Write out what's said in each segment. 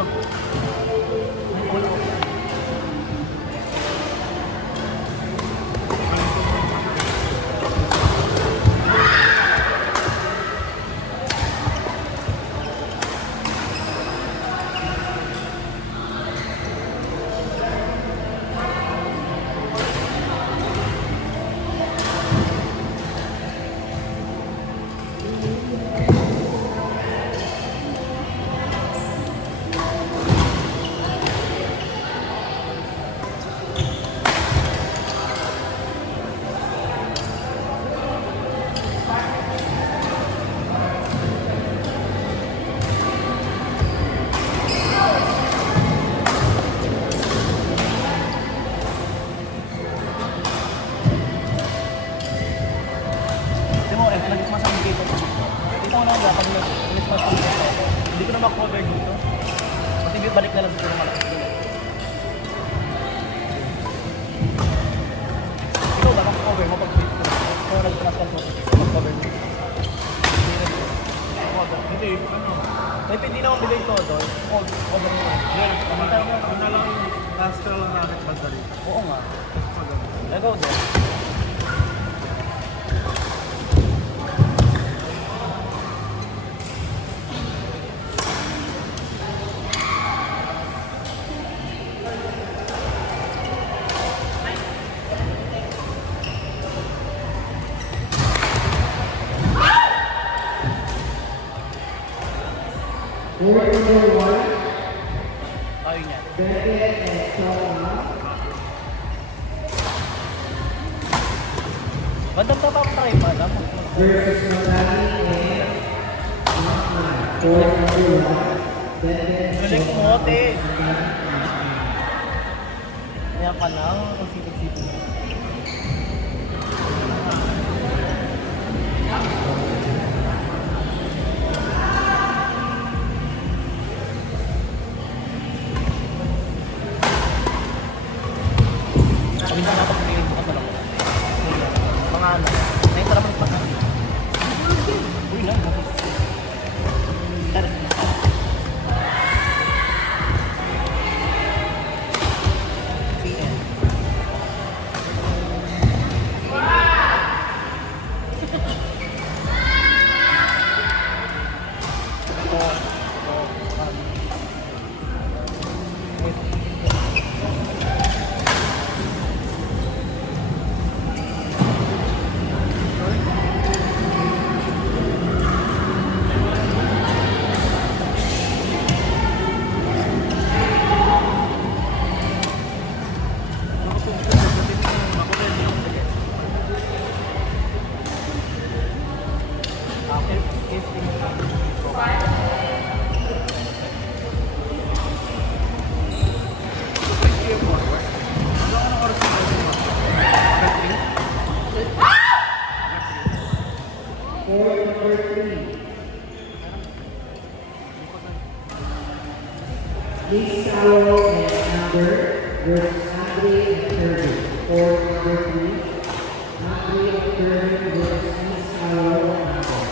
no? Wala ko. Hindi ko na ma-cover dito. Kasi balik na lang dito ng malaki. Ikaw ba maka-cover mo pag dito? Kung nag-transfer mo, mag-cover mo. Hindi, ano? May pindi na akong bigay ito doon. Cover mo. Well, ano na lang, master lang namin pagdali. Oo nga. Ikaw doon. Ayaw niya. Bandang tapa ang try pa. Galing mo, te. Kaya ka lang. Ang sipag-sipag. Sabi na natin pinigil ko sa lako. Mga ano. Nakita naman pa. Uy lang. Tara. Lee Sowell and Amber versus Andre and Kirby. For number 3, Andre and Kirby versus Lee Sowell and Amber.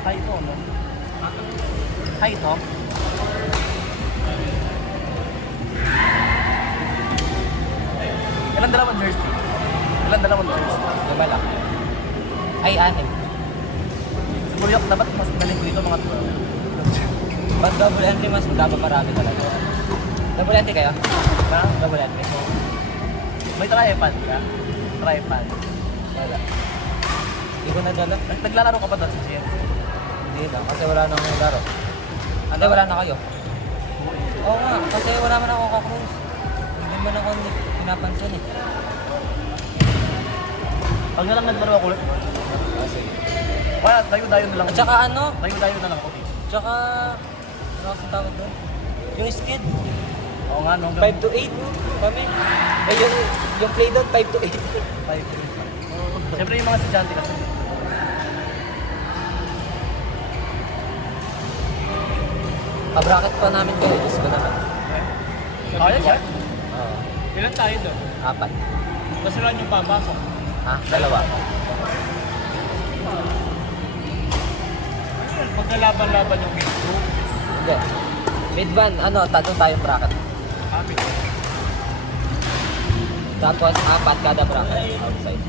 Hi ito, no? Hi ito. Ilan dalawang jersey? Ilan dalawang jersey? Diba lang? Ay, anim. Siguro yung dapat mas galing ko dito mga 12. Pag double entry, mas marami talaga. Double entry kayo? Ha? Double entry. May tripod ka? Tripod. Wala. Hindi ko nadala. Naglalaro ka ba doon sa GM? Hindi na, kasi wala nang laro. Hindi, wala na kayo. Oo nga, kasi wala man ako ka-cruise. Hindi man ako pinapansin eh. Pag na lang naglaro ako ulit. Kasi. Wala, tayo-dayo na lang. At saka ano? Tayo-dayo na lang ako. Tsaka, ano kasi tawag doon? Yung skid, Oo nga, no? 5 to 8 kami. Eh, yung play doon, 5 to 8. Siyempre yung mga estudyante kasi. Kabracket pa namin kayo, Diyos ko naman. Kaya siya? Oo. Ilan tayo doon? 4. Tapos ilan yung papasok? Ha? 2. Pagkalaban-laban yung mid-2. Hindi. Mid-van, tatlo tayong bracket. Happy. Tapos 4 kada bracket. Outside.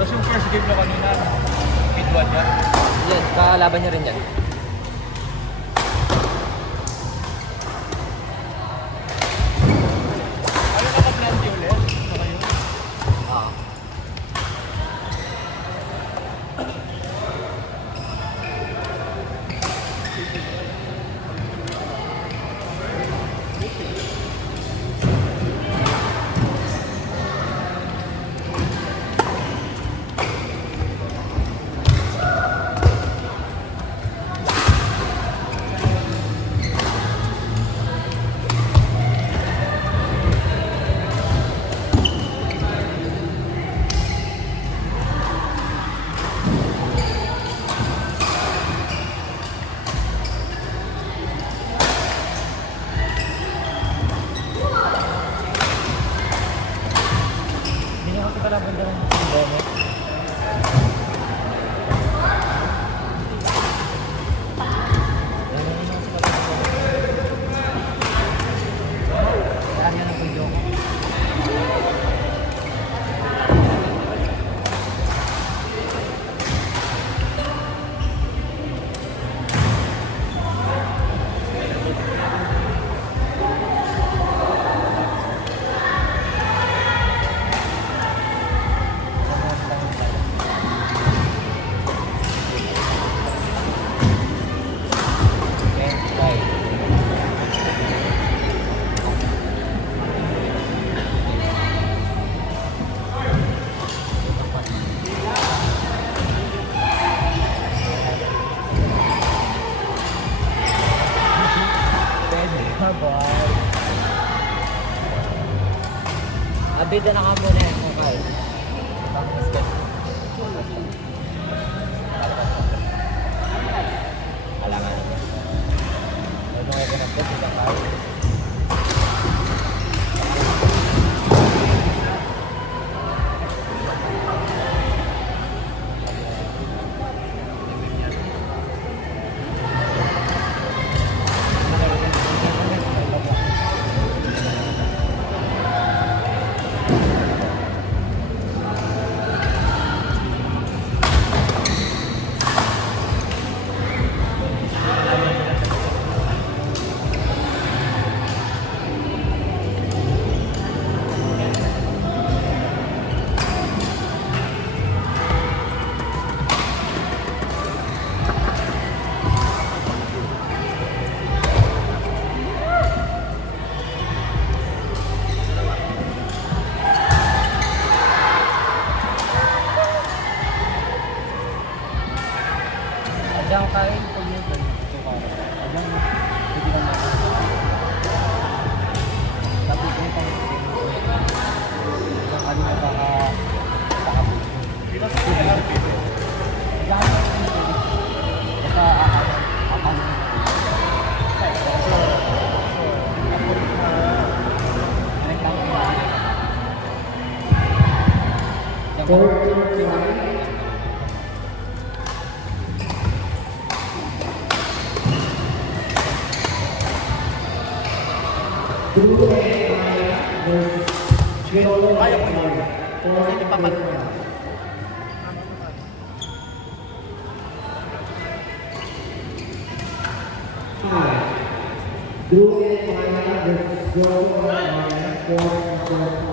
Tapos yung first game na kanina, mid-1 yan. Yan, kakalaban niya rin yan. Ano naka-plenty ulit? Sa kayo? Oo. Hindi niya kasi kalaban doon ng Bono. Saan yan ang video ko? Okay, bye. Abida na ka muna yan, okay. Bakit step? Alangan natin. Huwag mo kayo ganapot, hindi ka kaya. Diyan kain pag yun doon. Diyan, hindi lang natin. Tapos yun pang yung ano na baka Ilan sa kailangan dito? Diyan ka rin pwede. Basta akang kaya ko yun. Kasi ipapat mo yun. Drew and Maya versus Joe and Maya for number 5.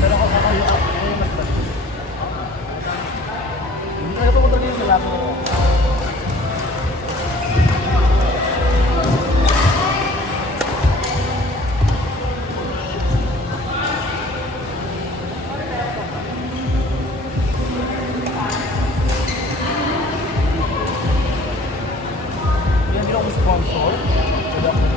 Pero ako mas bad. Hindi na ito control yung lalaki. Hindi ako sponsor. Wala akong